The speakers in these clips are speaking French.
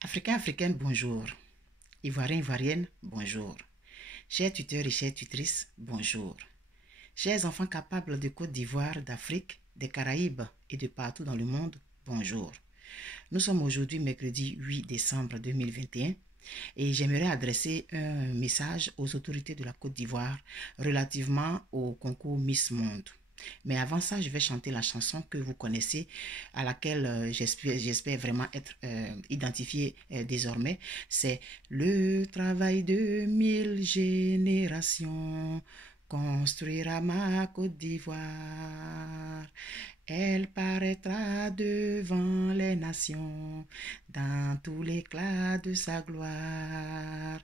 Africains, Africaines, bonjour. Ivoiriens, Ivoiriennes, bonjour. Chers tuteurs et chères tutrices, bonjour. Chers enfants capables de Côte d'Ivoire, d'Afrique, des Caraïbes et de partout dans le monde, bonjour. Nous sommes aujourd'hui mercredi 8 décembre 2021 et j'aimerais adresser un message aux autorités de la Côte d'Ivoire relativement au concours Miss Monde. Mais avant ça, je vais chanter la chanson que vous connaissez, à laquelle j'espère vraiment être identifié désormais. C'est le travail de 1000 générations construira ma Côte d'Ivoire. Elle paraîtra devant les nations dans tout l'éclat de sa gloire.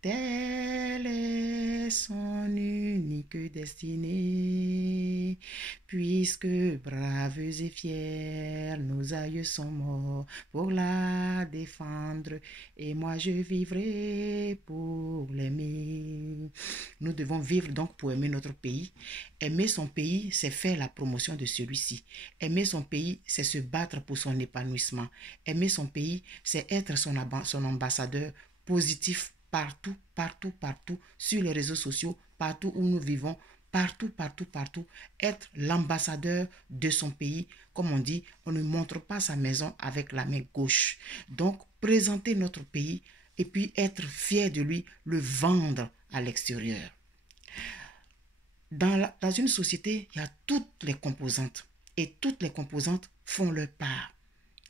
Telle est son unique destinée, puisque braves et fiers, nos aïeux sont morts pour la défendre, et moi je vivrai pour l'aimer. Nous devons vivre donc pour aimer notre pays. Aimer son pays, c'est faire la promotion de celui-ci. Aimer son pays, c'est se battre pour son épanouissement. Aimer son pays, c'est être son ambassadeur positif partout, partout, partout, sur les réseaux sociaux, partout où nous vivons, partout, partout, partout, être l'ambassadeur de son pays. Comme on dit, on ne montre pas sa maison avec la main gauche. Donc, présenter notre pays et puis être fier de lui, le vendre à l'extérieur. Dans une société, il y a toutes les composantes et toutes les composantes font leur part.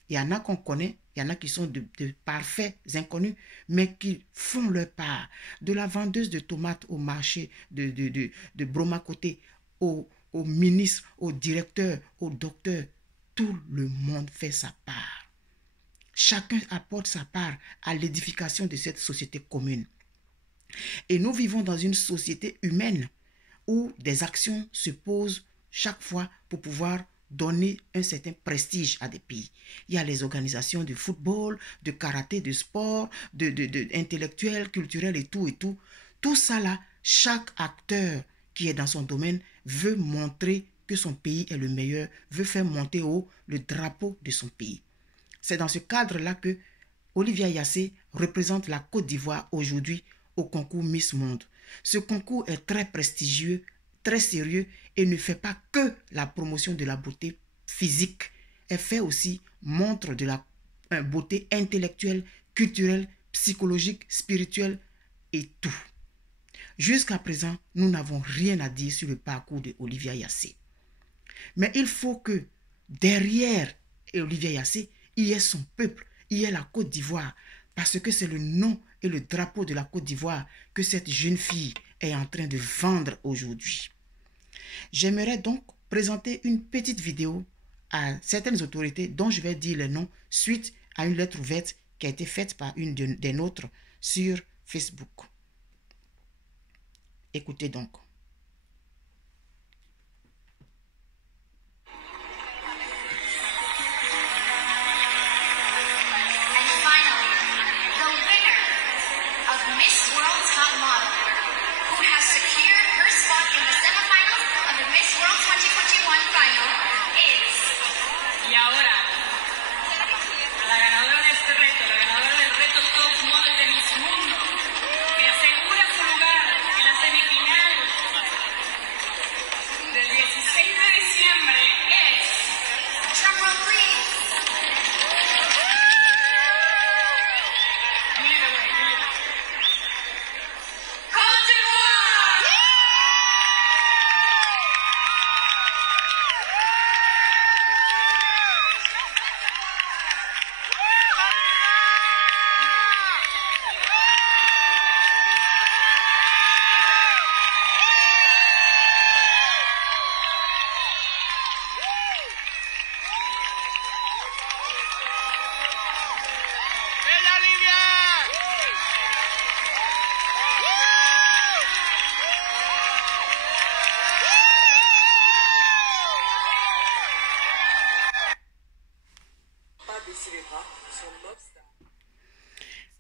Il y en a qu'on connaît, il y en a qui sont de parfaits inconnus, mais qui font leur part. De la vendeuse de tomates au marché de Broma-Côté, au ministre, au directeur, au docteur, tout le monde fait sa part. Chacun apporte sa part à l'édification de cette société commune. Et nous vivons dans une société humaine où des actions se posent chaque fois pour pouvoir donner un certain prestige à des pays. Il y a les organisations de football, de karaté, de sport, intellectuels, culturels et tout et tout. Tout ça là, chaque acteur qui est dans son domaine veut montrer que son pays est le meilleur, veut faire monter haut le drapeau de son pays. C'est dans ce cadre-là que Olivia Yassé représente la Côte d'Ivoire aujourd'hui au concours Miss Monde. Ce concours est très prestigieux, très sérieux et ne fait pas que la promotion de la beauté physique. Elle fait aussi montre de la beauté intellectuelle, culturelle, psychologique, spirituelle et tout. Jusqu'à présent, nous n'avons rien à dire sur le parcours de Olivia Yassé. Mais il faut que derrière Olivia Yassé, il y ait son peuple, il y ait la Côte d'Ivoire, parce que c'est le nom et le drapeau de la Côte d'Ivoire que cette jeune fille est en train de vendre aujourd'hui. J'aimerais donc présenter une petite vidéo à certaines autorités dont je vais dire les noms suite à une lettre ouverte qui a été faite par une des nôtres sur Facebook. Écoutez donc.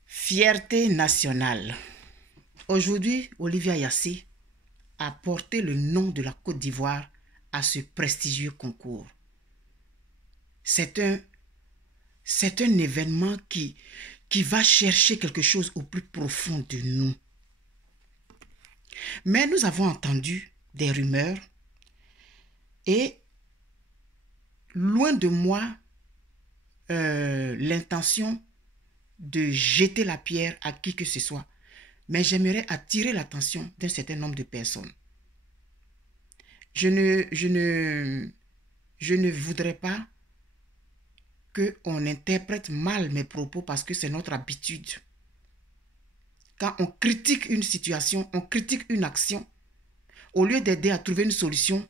Fierté nationale. Aujourd'hui, Olivia Yassé a porté le nom de la Côte d'Ivoire à ce prestigieux concours. C'est un événement qui qui va chercher quelque chose au plus profond de nous. Mais nous avons entendu des rumeurs et loin de moi l'intention de jeter la pierre à qui que ce soit, mais j'aimerais attirer l'attention d'un certain nombre de personnes. Je ne voudrais pas qu'on interprète mal mes propos parce que c'est notre habitude. Quand on critique une situation, on critique une action, au lieu d'aider à trouver une solution,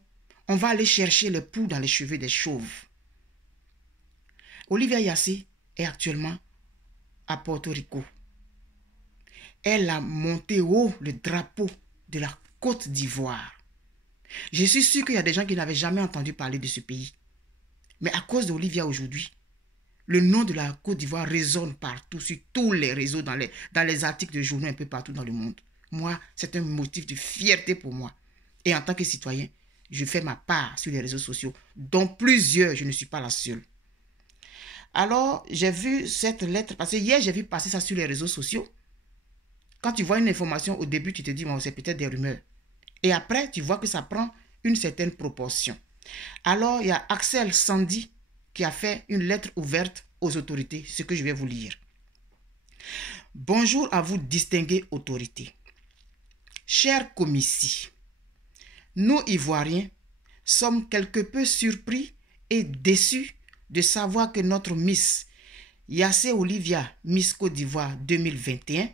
on va aller chercher les poux dans les cheveux des chauves. Olivia Yassé est actuellement à Porto Rico. Elle a monté haut le drapeau de la Côte d'Ivoire. Je suis sûr qu'il y a des gens qui n'avaient jamais entendu parler de ce pays. Mais à cause d'Olivia aujourd'hui, le nom de la Côte d'Ivoire résonne partout, sur tous les réseaux, dans les articles de journaux un peu partout dans le monde. Moi, c'est un motif de fierté pour moi. Et en tant que citoyen, je fais ma part sur les réseaux sociaux, dont plusieurs, je ne suis pas la seule. Alors, j'ai vu cette lettre, parce que hier, j'ai vu passer ça sur les réseaux sociaux. Quand tu vois une information, au début, tu te dis, bon, c'est peut-être des rumeurs. Et après, tu vois que ça prend une certaine proportion. Alors, il y a Axel Sandy qui a fait une lettre ouverte aux autorités, ce que je vais vous lire. Bonjour à vous, distinguées autorités. Chers commissis, nous, Ivoiriens, sommes quelque peu surpris et déçus de savoir que notre Miss Yassé Olivia Miss Côte d'Ivoire 2021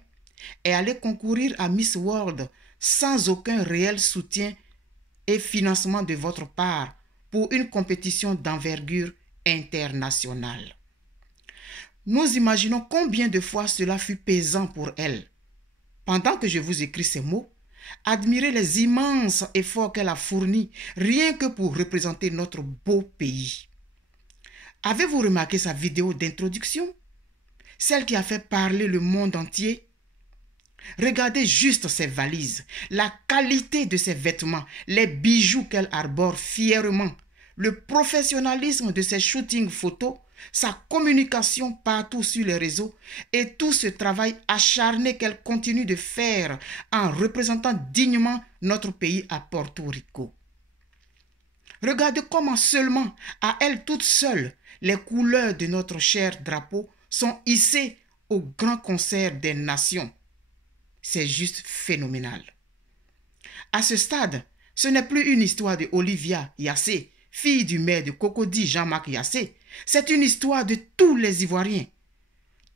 est allée concourir à Miss World sans aucun réel soutien et financement de votre part pour une compétition d'envergure internationale. Nous imaginons combien de fois cela fut pesant pour elle. Pendant que je vous écris ces mots, admirez les immenses efforts qu'elle a fournis rien que pour représenter notre beau pays. Avez-vous remarqué sa vidéo d'introduction? Celle qui a fait parler le monde entier? Regardez juste ses valises, la qualité de ses vêtements, les bijoux qu'elle arbore fièrement, le professionnalisme de ses shootings photos, sa communication partout sur les réseaux et tout ce travail acharné qu'elle continue de faire en représentant dignement notre pays à Porto Rico. Regardez comment seulement, à elle toute seule, les couleurs de notre cher drapeau sont hissées au grand concert des nations. C'est juste phénoménal. À ce stade, ce n'est plus une histoire de Olivia Yassé, fille du maire de Cocody Jean-Marc Yassé. C'est une histoire de tous les Ivoiriens.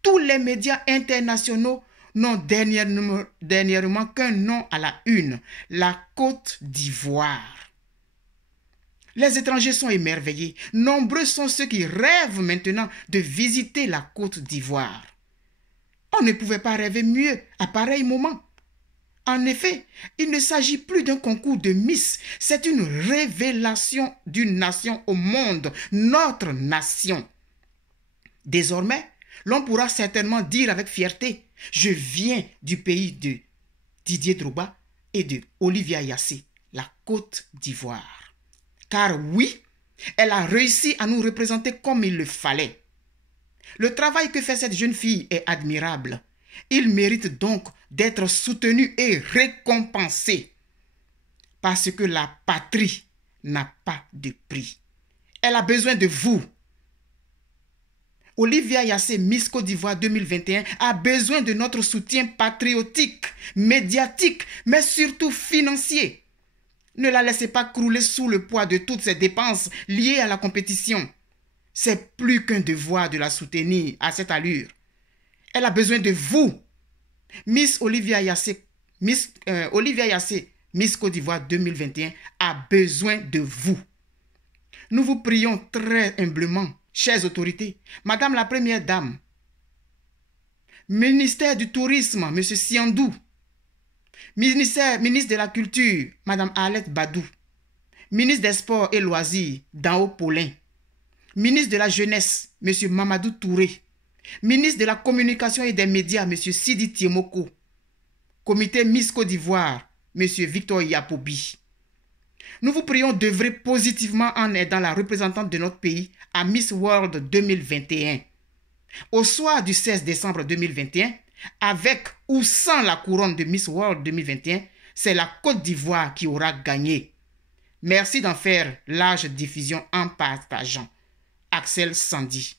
Tous les médias internationaux n'ont dernièrement qu'un nom à la une, la Côte d'Ivoire. Les étrangers sont émerveillés. Nombreux sont ceux qui rêvent maintenant de visiter la Côte d'Ivoire. On ne pouvait pas rêver mieux à pareil moment. En effet, il ne s'agit plus d'un concours de Miss, c'est une révélation d'une nation au monde, notre nation. Désormais, l'on pourra certainement dire avec fierté, je viens du pays de Didier Drogba et de Olivia Yassé, la Côte d'Ivoire. Car oui, elle a réussi à nous représenter comme il le fallait. Le travail que fait cette jeune fille est admirable. Il mérite donc d'être soutenu et récompensé. Parce que la patrie n'a pas de prix. Elle a besoin de vous. Olivia Yassé, Miss Côte d'Ivoire 2021, a besoin de notre soutien patriotique, médiatique, mais surtout financier. Ne la laissez pas crouler sous le poids de toutes ces dépenses liées à la compétition. C'est plus qu'un devoir de la soutenir à cette allure. Elle a besoin de vous. Miss Olivia Yassé, Miss Côte d'Ivoire 2021 a besoin de vous. Nous vous prions très humblement, chères autorités, Madame la Première Dame, ministère du Tourisme, M. Siandou, ministre de la Culture, Mme Arlette Badou, ministre des Sports et Loisirs, Dao Paulin, ministre de la Jeunesse, M. Mamadou Touré, ministre de la Communication et des Médias, M. Sidi Tiemoko, comité Miss Côte d'Ivoire, M. Victor Yapobi. Nous vous prions d'œuvrer positivement en aidant la représentante de notre pays à Miss World 2021. Au soir du 16 décembre 2021, avec ou sans la couronne de Miss World 2021, c'est la Côte d'Ivoire qui aura gagné. Merci d'en faire large diffusion en partageant. Axel Sandy.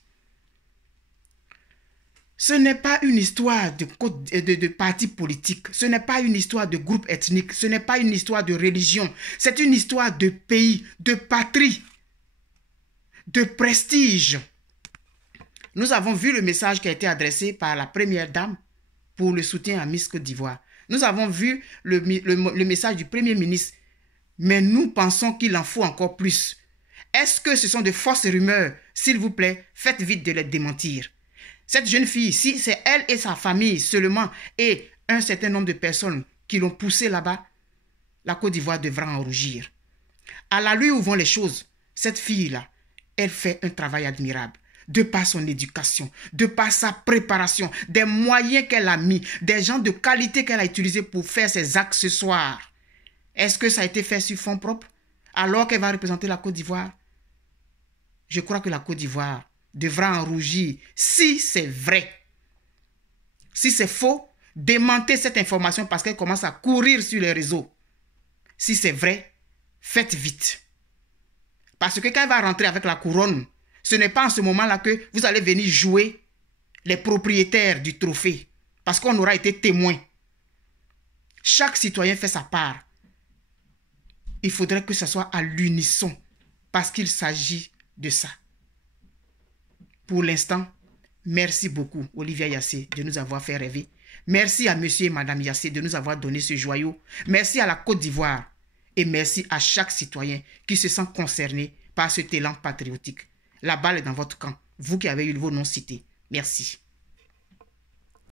Ce n'est pas une histoire de parti politique, ce n'est pas une histoire de groupe ethnique, ce n'est pas une histoire de religion, c'est une histoire de pays, de patrie, de prestige. Nous avons vu le message qui a été adressé par la première dame pour le soutien à Miss Côte d'Ivoire. Nous avons vu le message du Premier ministre, mais nous pensons qu'il en faut encore plus. Est-ce que ce sont de fausses rumeurs? S'il vous plaît, faites vite de les démentir. Cette jeune fille, si c'est elle et sa famille seulement et un certain nombre de personnes qui l'ont poussée là-bas, la Côte d'Ivoire devra en rougir. À la lui où vont les choses, cette fille-là, elle fait un travail admirable. De par son éducation, de par sa préparation, des moyens qu'elle a mis, des gens de qualité qu'elle a utilisés pour faire ses accessoires. Est-ce que ça a été fait sur fonds propres alors qu'elle va représenter la Côte d'Ivoire? Je crois que la Côte d'Ivoire devra en rougir si c'est vrai. Si c'est faux, démentez cette information parce qu'elle commence à courir sur les réseaux. Si c'est vrai, faites vite. Parce que quand elle va rentrer avec la couronne, ce n'est pas en ce moment-là que vous allez venir jouer les propriétaires du trophée. Parce qu'on aura été témoin. Chaque citoyen fait sa part. Il faudrait que ce soit à l'unisson. Parce qu'il s'agit de ça. Pour l'instant, merci beaucoup Olivia Yassé de nous avoir fait rêver. Merci à monsieur et madame Yassé de nous avoir donné ce joyau. Merci à la Côte d'Ivoire. Et merci à chaque citoyen qui se sent concerné par cet élan patriotique. La balle est dans votre camp. Vous qui avez eu vos noms cités. Merci.